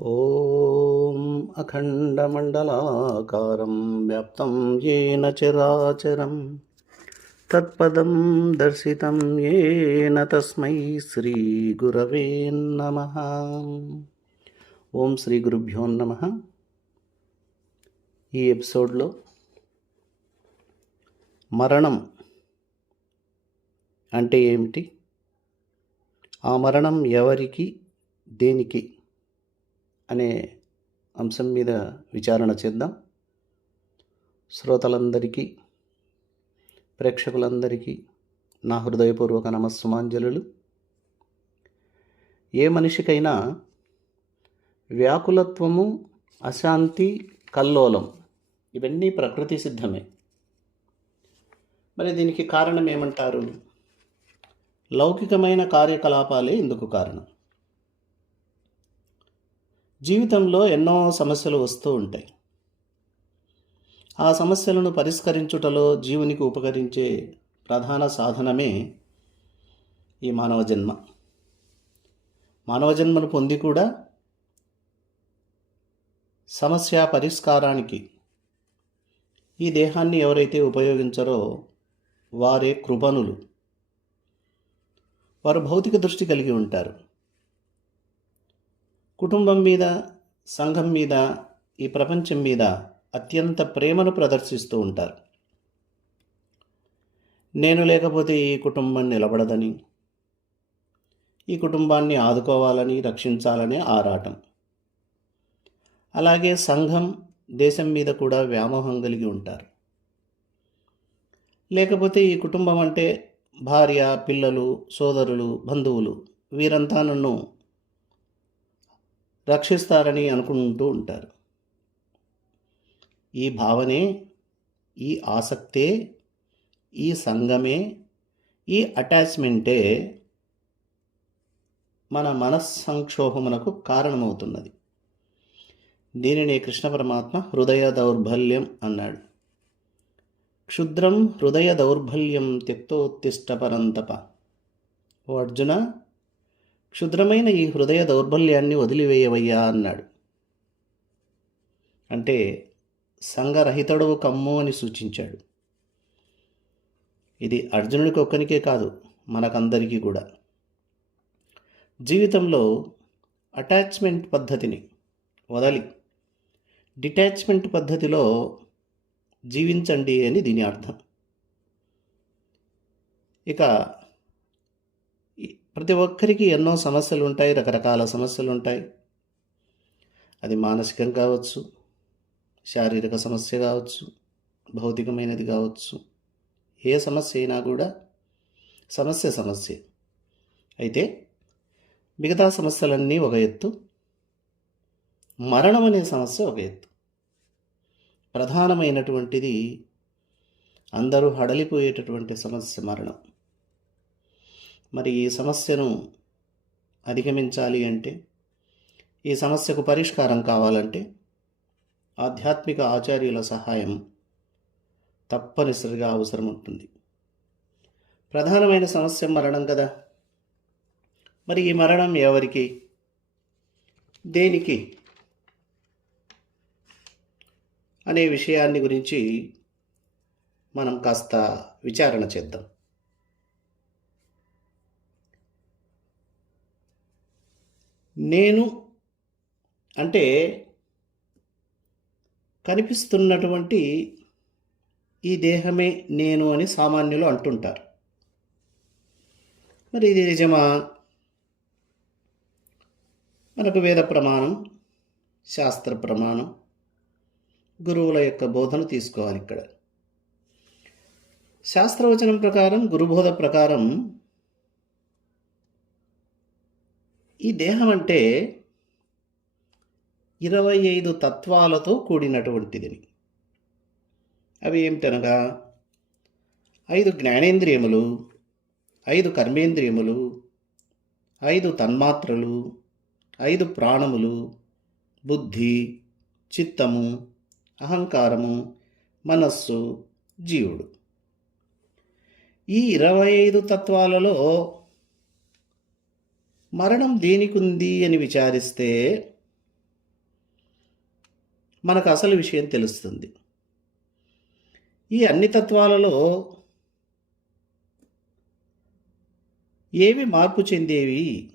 ॐ अखण्डमण्डलाकारं व्याप्तं येन चराचरं तत्पदं दर्शितं येन तस्मै श्रीगुरवे नमः ఓం శ్రీ గురుభ్యో నమ ఈ ఎపిసోడ్లో మరణం అంటే ఏమిటి ఆ మరణం ఎవరికి దేనికి అనే అంశం మీద విచారణ చేద్దాం. శ్రోతలందరికీ ప్రేక్షకులందరికీ నా హృదయపూర్వక నమస్సుమాంజలు ఏ మనిషికైనా వ్యాకులత్వము అశాంతి కల్లోలం ఇవన్నీ ప్రకృతి సిద్ధమే. మరి దీనికి కారణం ఏమంటారు? లౌకికమైన కార్యకలాపాలే ఇందుకు కారణం. జీవితంలో ఎన్నో సమస్యలు వస్తూ ఉంటాయి. ఆ సమస్యలను పరిష్కరించుటలో జీవునికి ఉపకరించే ప్రధాన సాధనమే ఈ మానవ జన్మ. మానవ జన్మను పొంది కూడా సమస్య పరిష్కారానికి ఈ దేహాన్ని ఎవరైతే ఉపయోగించరో వారే కృపణులు. వారు భౌతిక దృష్టి కలిగి ఉంటారు. కుటుంబం మీద సంఘం మీద ఈ ప్రపంచం మీద అత్యంత ప్రేమను ప్రదర్శిస్తూ ఉంటారు. నేను లేకపోతే ఈ కుటుంబం నిలబడదని ఈ కుటుంబాన్ని ఆదుకోవాలని రక్షించాలనే ఆరాటం. అలాగే సంఘం దేశం మీద కూడా వ్యామోహం కలిగి ఉంటారు. లేకపోతే ఈ కుటుంబం అంటే భార్య పిల్లలు సోదరులు బంధువులు వీరంతా నన్ను రక్షిస్తారని అనుకుంటూ ఉంటారు. ఈ భావనే ఈ ఆసక్తే ఈ సంగమే ఈ అటాచ్మెంటే మన మనస్సంక్షోభమునకు కారణమవుతున్నది. దీనిని కృష్ణ పరమాత్మ హృదయ దౌర్బల్యం అన్నాడు. క్షుద్రం హృదయ దౌర్బల్యం త్యక్తోత్తిష్ట పరంతప. ఓ అర్జున క్షుద్రమైన ఈ హృదయ దౌర్బల్యాన్ని వదిలివేయవయ్యా అన్నాడు. అంటే సంఘరహితడవు కమ్ము అని సూచించాడు. ఇది అర్జునుడికి ఒక్కనికే కాదు మనకందరికీ కూడా. జీవితంలో అటాచ్మెంట్ పద్ధతిని వదలి డిటాచ్మెంట్ పద్ధతిలో జీవించండి అని దీని అర్థం. ఇక ప్రతి ఒక్కరికి ఎన్నో సమస్యలు ఉంటాయి రకరకాల సమస్యలు ఉంటాయి అది మానసికం కావచ్చు శారీరక సమస్య కావచ్చు భౌతికమైనది కావచ్చు. ఏ సమస్య అయినా కూడా సమస్య సమస్య. అయితే మిగతా సమస్యలన్నీ ఒక ఎత్తు మరణం అనే సమస్య ఒక ఎత్తు. ప్రధానమైనటువంటిది అందరూ హడలిపోయేటటువంటి సమస్య మరణం. మరి ఈ సమస్యను అధిగమించాలి అంటే ఈ సమస్యకు పరిష్కారం కావాలంటే ఆధ్యాత్మిక ఆచార్యుల సహాయం తప్పనిసరిగా అవసరం ఉంటుంది ప్రధానమైన సమస్య మరణం కదా. మరి ఈ మరణం ఎవరికి? దేనికి? అనే విషయాన్ని గురించి మనం కాస్త విచారణ చేద్దాం. నేను అంటే కనిపిస్తున్నటువంటి ఈ దేహమే నేను అని సామాన్యులు అంటుంటారు. మరి ఇది నిజమా? మనకు వేద ప్రమాణం శాస్త్ర ప్రమాణం గురువుల యొక్క బోధన తీసుకోవాలి ఇక్కడ. శాస్త్రవచనం ప్రకారం గురుబోధ ప్రకారం ఈ దేహం అంటే ఇరవై ఐదు తత్వాలతో కూడినటువంటిది అవి ఏమిటనగా? ఐదు జ్ఞానేంద్రియములు ఐదు కర్మేంద్రియములు ఐదు తన్మాత్రలు ఐదు ప్రాణములు బుద్ధి చిత్తము అహంకారము మనస్సు జీవుడు. ఈ ఇరవై ఐదు తత్వాలలో మరణం దేనికుంది అని విచారిస్తే మనకు అసలు విషయం తెలుస్తుంది. ఈ అన్ని తత్వాలలో ఏవి మార్పు చెందేవి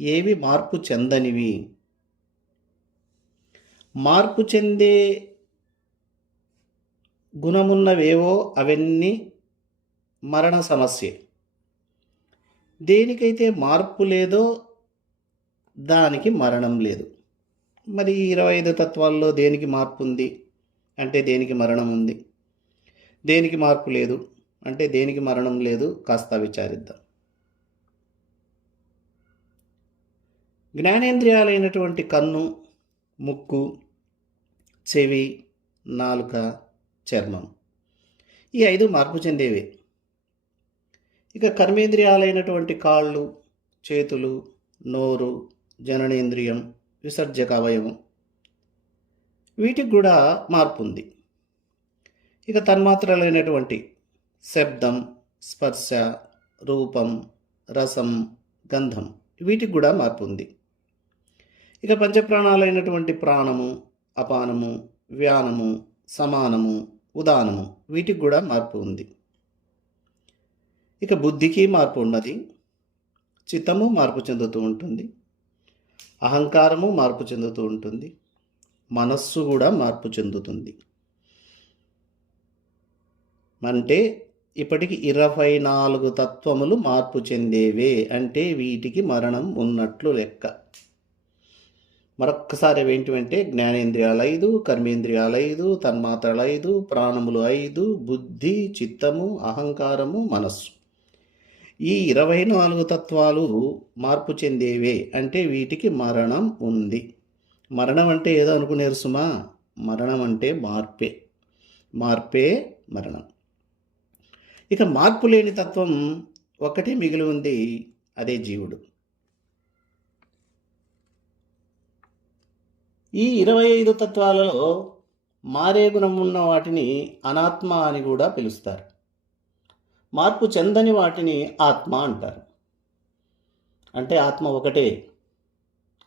ఏవి మార్పు చెందనివి? మార్పు చెందే గుణమున్నవేవో అవన్నీ మరణ సమస్య. దేనికైతే మార్పు లేదో దానికి మరణం లేదు. మరి ఇరవై ఐదు తత్వాల్లో దేనికి మార్పు ఉంది? అంటే దేనికి మరణం ఉంది? దేనికి మార్పు లేదు? అంటే దేనికి మరణం లేదు? కాస్త విచారిద్దాం. జ్ఞానేంద్రియాలైనటువంటి కన్ను ముక్కు చెవి నాలుక చర్మం ఈ ఐదు మార్పు చెందేవే. ఇక కర్మేంద్రియాలైనటువంటి కాళ్ళు చేతులు నోరు జననేంద్రియం విసర్జక అవయవం. వీటికి కూడా మార్పు ఉంది. ఇక తన్మాత్రలైనటువంటి శబ్దం స్పర్శ రూపం రసం గంధం వీటికి కూడా మార్పు ఉంది. ఇక పంచప్రాణాలైనటువంటి ప్రాణము అపానము వ్యానము సమానము ఉదానము వీటికి కూడా మార్పు ఉంది. ఇక బుద్ధికి మార్పు ఉన్నది చిత్తము మార్పు చెందుతూ ఉంటుంది అహంకారము మార్పు చెందుతూ ఉంటుంది మనస్సు కూడా మార్పు చెందుతుంది. అంటే ఇప్పటికి ఇరవై నాలుగు తత్వములు మార్పు చెందేవే అంటే వీటికి మరణం ఉన్నట్లు లెక్క. మరొక్కసారి ఏంటివంటే జ్ఞానేంద్రియాలు ఐదు కర్మేంద్రియాలు ఐదు తన్మాత్రలు ఐదు ప్రాణములు ఐదు బుద్ధి చిత్తము అహంకారము మనస్సు. ఈ ఇరవై నాలుగు తత్వాలు మార్పు చెందేవే అంటే వీటికి మరణం ఉంది. మరణం అంటే ఏదో అనుకునేరు సుమా? మరణం అంటే మార్పే. మార్పే మరణం. ఇక మార్పు లేని తత్వం ఒకటి మిగిలి ఉంది అదే జీవుడు. ఈ ఇరవై ఐదు తత్వాలలో మారే గుణం ఉన్న వాటిని అనాత్మ అని కూడా పిలుస్తారు. మార్పు చెందని వాటిని ఆత్మ అంటారు. అంటే ఆత్మ ఒకటే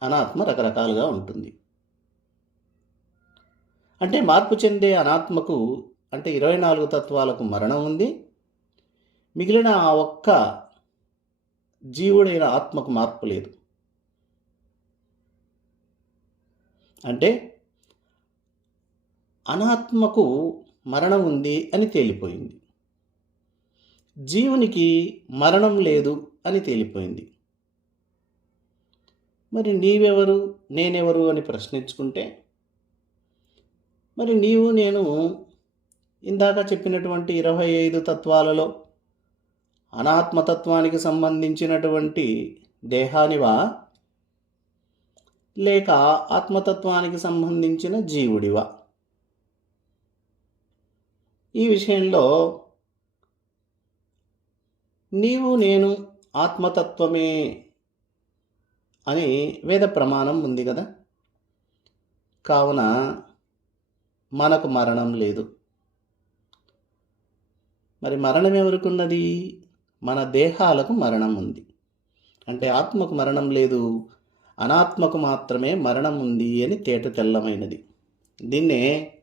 అనాత్మ రకరకాలుగా ఉంటుంది. అంటే మార్పు చెందే అనాత్మకు అంటే ఇరవై నాలుగు తత్వాలకు మరణం ఉంది. మిగిలిన ఆ ఒక్క జీవుడైన ఆత్మకు మార్పు లేదు. అంటే అనాత్మకు మరణం ఉంది అని తేలిపోయింది. జీవునికి మరణం లేదు అని తేలిపోయింది. మరి నీవెవరు? నేనెవరు అని ప్రశ్నించుకుంటే మరి నీవు నేను ఇందాక చెప్పినటువంటి ఇరవై ఐదు తత్వాలలో అనాత్మతత్వానికి సంబంధించినటువంటి దేహానివా? లేక ఆత్మతత్వానికి సంబంధించిన జీవుడివా? ఈ విషయంలో నీవు నేను ఆత్మతత్వమే అని వేద ప్రమాణం ఉంది కదా? కావున మనకు మరణం లేదు. మరి మరణం ఎవరికున్నది? మన దేహాలకు మరణం ఉంది. అంటే ఆత్మకు మరణం లేదు. అనాత్మకు మాత్రమే మరణం ఉంది అని తేట తెల్లమైనది. దీన్నే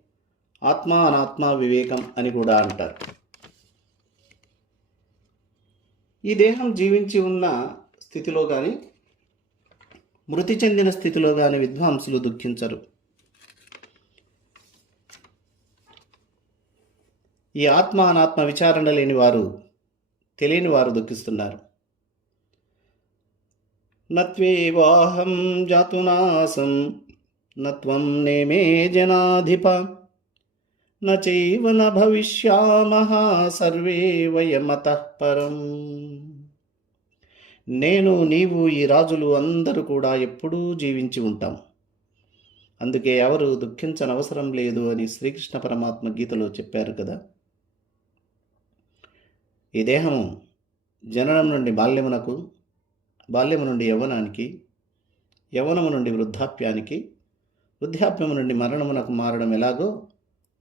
ఆత్మ అనాత్మ వివేకం అని కూడా అంటారు. ఈ దేహం జీవించి ఉన్న స్థితిలో కానీ మృతి చెందిన స్థితిలో కానీ విద్వాంసులు దుఃఖించరు. ఈ ఆత్మ అనాత్మ విచారణ లేని వారు తెలియని వారు దుఃఖిస్తున్నారు. నత్వేవాహం జాతునాసం నత్వం నేమే జనాధిప నైవ న భవిష్యామః సర్వే వయమత పరం. నేను నీవు ఈ రాజులు అందరూ కూడా ఎప్పుడూ జీవించి ఉంటాం. అందుకే ఎవరు దుఃఖించనవసరం లేదు అని శ్రీకృష్ణ పరమాత్మ గీతలో చెప్పారు కదా. ఈ దేహము జననం నుండి బాల్యమునకు బాల్యము నుండి యవ్వనానికి యవ్వనము నుండి వృద్ధాప్యానికి వృద్ధాప్యము నుండి మరణమునకు మారడం ఎలాగో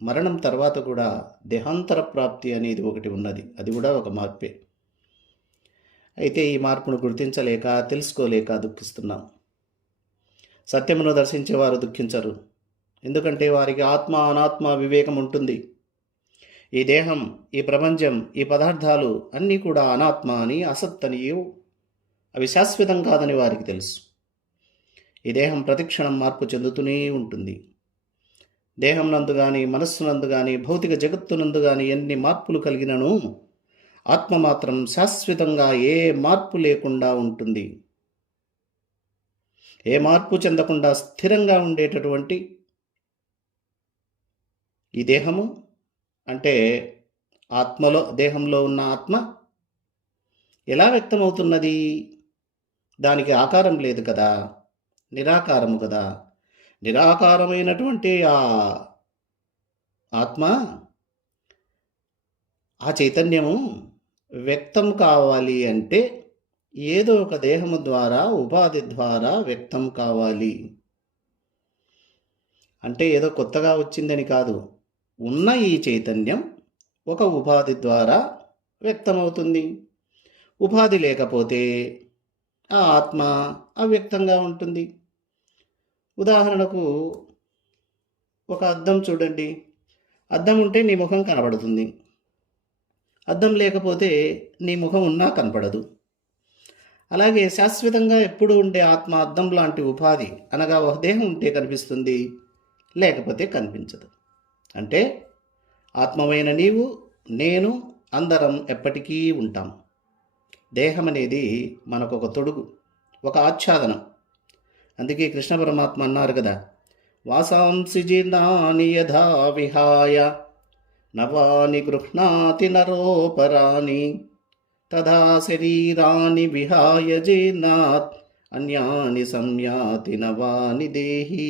మరణం తర్వాత కూడా దేహాంతర ప్రాప్తి అనేది ఒకటి ఉన్నది. అది కూడా ఒక మార్పే. అయితే ఈ మార్పును గుర్తించలేక తెలుసుకోలేక దుఃఖిస్తున్నాం. సత్యమును దర్శించేవారు దుఃఖించరు. ఎందుకంటే వారికి ఆత్మ అనాత్మ వివేకం ఉంటుంది. ఈ దేహం ఈ ప్రపంచం ఈ పదార్థాలు అన్నీ కూడా అనాత్మ అని అసత్తని అవి శాశ్వతం కాదని వారికి తెలుసు. ఈ దేహం ప్రతిక్షణం మార్పు చెందుతూనే ఉంటుంది. దేహం నందు కానీ మనస్సునందు కానీ భౌతిక జగత్తునందు కానీ ఎన్ని మార్పులు కలిగినను ఆత్మ మాత్రం శాశ్వతంగా ఏ మార్పు లేకుండా ఉంటుంది. ఏ మార్పు చెందకుండా స్థిరంగా ఉండేటటువంటి ఈ దేహము అంటే ఆత్మలో దేహంలో ఉన్న ఆత్మ ఎలా వ్యక్తమవుతున్నది? దానికి ఆకారం లేదు కదా నిరాకారము కదా. నిరాకారమైనటువంటి ఆ ఆత్మ ఆ చైతన్యము వ్యక్తం కావాలి అంటే ఏదో ఒక దేహము ద్వారా ఉపాధి ద్వారా వ్యక్తం కావాలి. అంటే ఏదో కొత్తగా వచ్చిందని కాదు. ఉన్న ఈ చైతన్యం ఒక ఉపాధి ద్వారా వ్యక్తమవుతుంది. ఉపాధి లేకపోతే ఆ ఆత్మ అవ్యక్తంగా ఉంటుంది. ఉదాహరణకు ఒక అద్దం చూడండి. అద్దం ఉంటే నీ ముఖం కనబడుతుంది. అద్దం లేకపోతే నీ ముఖం ఉన్నా కనపడదు అలాగే శాశ్వతంగా ఎప్పుడు ఉండే ఆత్మ అద్దం లాంటి ఉపాధి అనగా ఒక దేహం ఉంటే కనిపిస్తుంది లేకపోతే కనిపించదు. అంటే ఆత్మమైన నీవు నేను అందరం ఎప్పటికీ ఉంటాం. దేహం అనేది మనకు ఒక తొడుగు ఒక ఆచ్ఛాదనం. అందుకే కృష్ణ పరమాత్మ అన్నారు కదా వాసాంసి జీర్ణాని యథా విహాయ నవాని గృహ్ణాతి నరోపరాని తదా శరీరాన్ని విహాయ జీర్ణాత్ అన్యాని సంయాతి నవాని దేహి.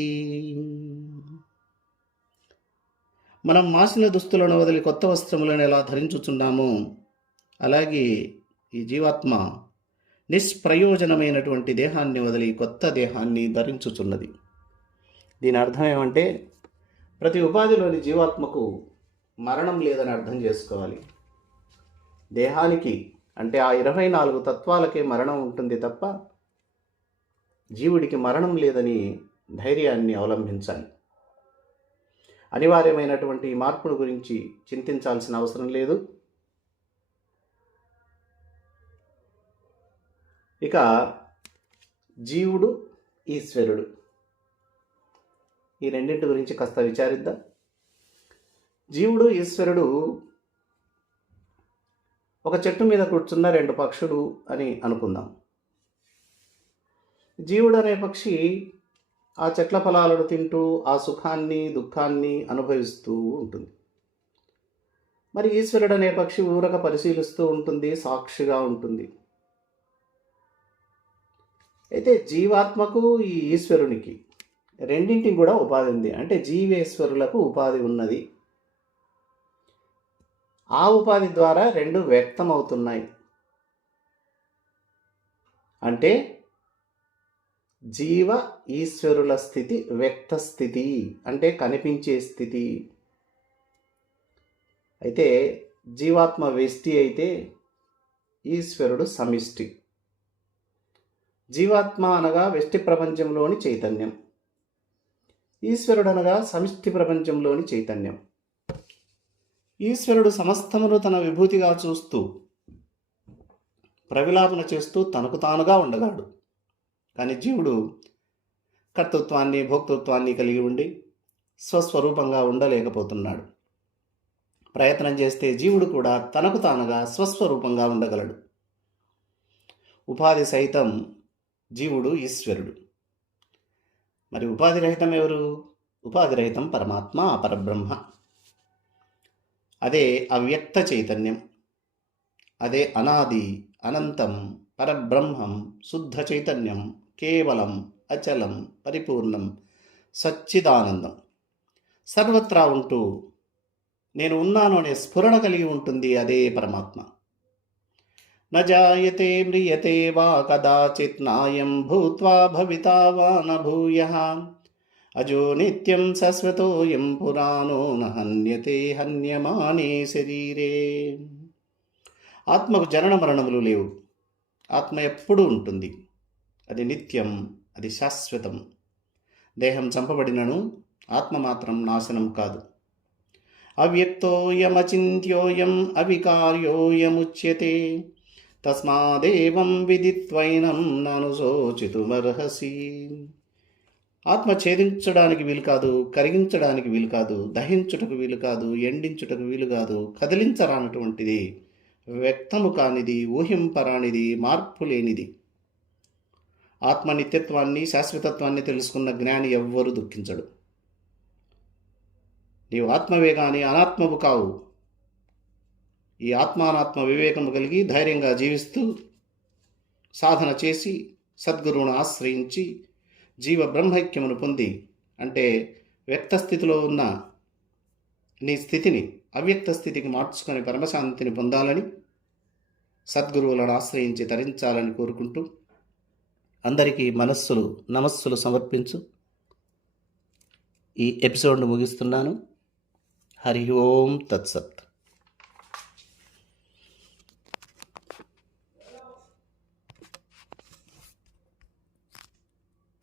మనం మాసిన దుస్తులను వదిలి కొత్త వస్త్రములను ఎలా ధరించుచున్నామో అలాగే ఈ జీవాత్మ నిష్ప్రయోజనమైనటువంటి దేహాన్ని వదిలి కొత్త దేహాన్ని ధరించుచున్నది. దీని అర్థం ఏమంటే ప్రతి ఉపాధిలోని జీవాత్మకు మరణం లేదని అర్థం చేసుకోవాలి. దేహానికి అంటే ఆ ఇరవై నాలుగు తత్వాలకే మరణం ఉంటుంది తప్ప జీవుడికి మరణం లేదని ధైర్యాన్ని అవలంబించాలి. అనివార్యమైనటువంటి ఈ మార్పును గురించి చింతించాల్సిన అవసరం లేదు. ఇక జీవుడు ఈశ్వరుడు. ఈ రెండింటి గురించి కాస్త విచారిద్దాం. జీవుడు ఈశ్వరుడు ఒక చెట్టు మీద కూర్చున్న రెండు పక్షులు అని అనుకుందాం. జీవుడు అనే పక్షి ఆ చెట్ల ఫలాలను తింటూ ఆ సుఖాన్ని దుఃఖాన్ని అనుభవిస్తూ ఉంటుంది. మరి ఈశ్వరుడు అనే పక్షి ఊరక పరిశీలిస్తూ ఉంటుంది సాక్షిగా ఉంటుంది. అయితే జీవాత్మకు ఈ ఈశ్వరునికి రెండింటికి కూడా ఉపాధి ఉంది. అంటే జీవేశ్వరులకు ఉపాధి ఉన్నది. ఆ ఉపాధి ద్వారా రెండు వ్యక్తం అవుతున్నాయి అంటే జీవ ఈశ్వరుల స్థితి వ్యక్త స్థితి అంటే కనిపించే స్థితి. అయితే జీవాత్మ వెష్టి అయితే ఈశ్వరుడు సమిష్టి. జీవాత్మ అనగా వెష్టి ప్రపంచంలోని చైతన్యం. ఈశ్వరుడు అనగా సమిష్టి ప్రపంచంలోని చైతన్యం. ఈశ్వరుడు సమస్తమును తన విభూతిగా చూస్తూ ప్రవిలాపన చేస్తూ తనకు తానుగా ఉండగాడు కానీ జీవుడు కర్తృత్వాన్ని భోక్తృత్వాన్ని కలిగి ఉండి స్వస్వరూపంగా ఉండలేకపోతున్నాడు. ప్రయత్నం చేస్తే జీవుడు కూడా తనకు తానుగా స్వస్వరూపంగా ఉండగలడు. ఉపాధి సైతం జీవుడు ఈశ్వరుడు. మరి ఉపాధి రహితం ఎవరు? ఉపాధి రహితం పరమాత్మ పరబ్రహ్మ. అదే అవ్యక్త చైతన్యం. అదే అనాది అనంతం పరబ్రహ్మం శుద్ధ చైతన్యం కేవలం అచలం పరిపూర్ణం సచ్చిదానందం. సర్వత్రా ఉంటూ నేను ఉన్నాను అనే స్ఫురణ కలిగి ఉంటుంది అదే పరమాత్మ. నజాయతే మ్రియతే వా కదాచిత్ నాయం భూత్వా భవితా వా నూయ అజో నిత్యం శాశ్వతోయం పురాణో నహన్యతే హన్యమానే శరీరే ఆత్మకు జనన మరణములు లేవు ఆత్మ ఎప్పుడూ ఉంటుంది అది నిత్యం అది శాశ్వతం దేహం చంపబడినను ఆత్మ మాత్రం నాశనం కాదు అవ్యక్తోయమచింత్యోయం అవికార్యోయముచ్యతే తస్మాదేవం విదిత్వైనం నను శోచితుమర్హసి. ఆత్మ ఛేదించడానికి వీలు కాదు కరిగించడానికి వీలు కాదు దహించుటకు వీలు కాదు ఎండించుటకు వీలు కాదు కదిలించరానటువంటిది వ్యక్తము కానిది ఊహింపరానిది మార్పు లేనిది. ఆత్మ నిత్యత్వాన్ని శాశ్వతత్వాన్ని తెలుసుకున్న జ్ఞాని ఎవ్వరూ దుఃఖించడు. నీవు ఆత్మవే కానీ అనాత్మవు కావు. ఈ ఆత్మానాత్మ వివేకము కలిగి ధైర్యంగా జీవిస్తూ సాధన చేసి సద్గురువును ఆశ్రయించి జీవ బ్రహ్మైక్యమును పొంది అంటే వ్యక్త స్థితిలో ఉన్న నీ స్థితిని అవ్యక్త స్థితికి మార్చుకొని పరమశాంతిని పొందాలని సద్గురువులను ఆశ్రయించి తరించాలని కోరుకుంటూ అందరికీ మనస్సులు నమస్సులు సమర్పించు. ఈ ఎపిసోడ్ను ముగిస్తున్నాను. హరి ఓం తత్సత్.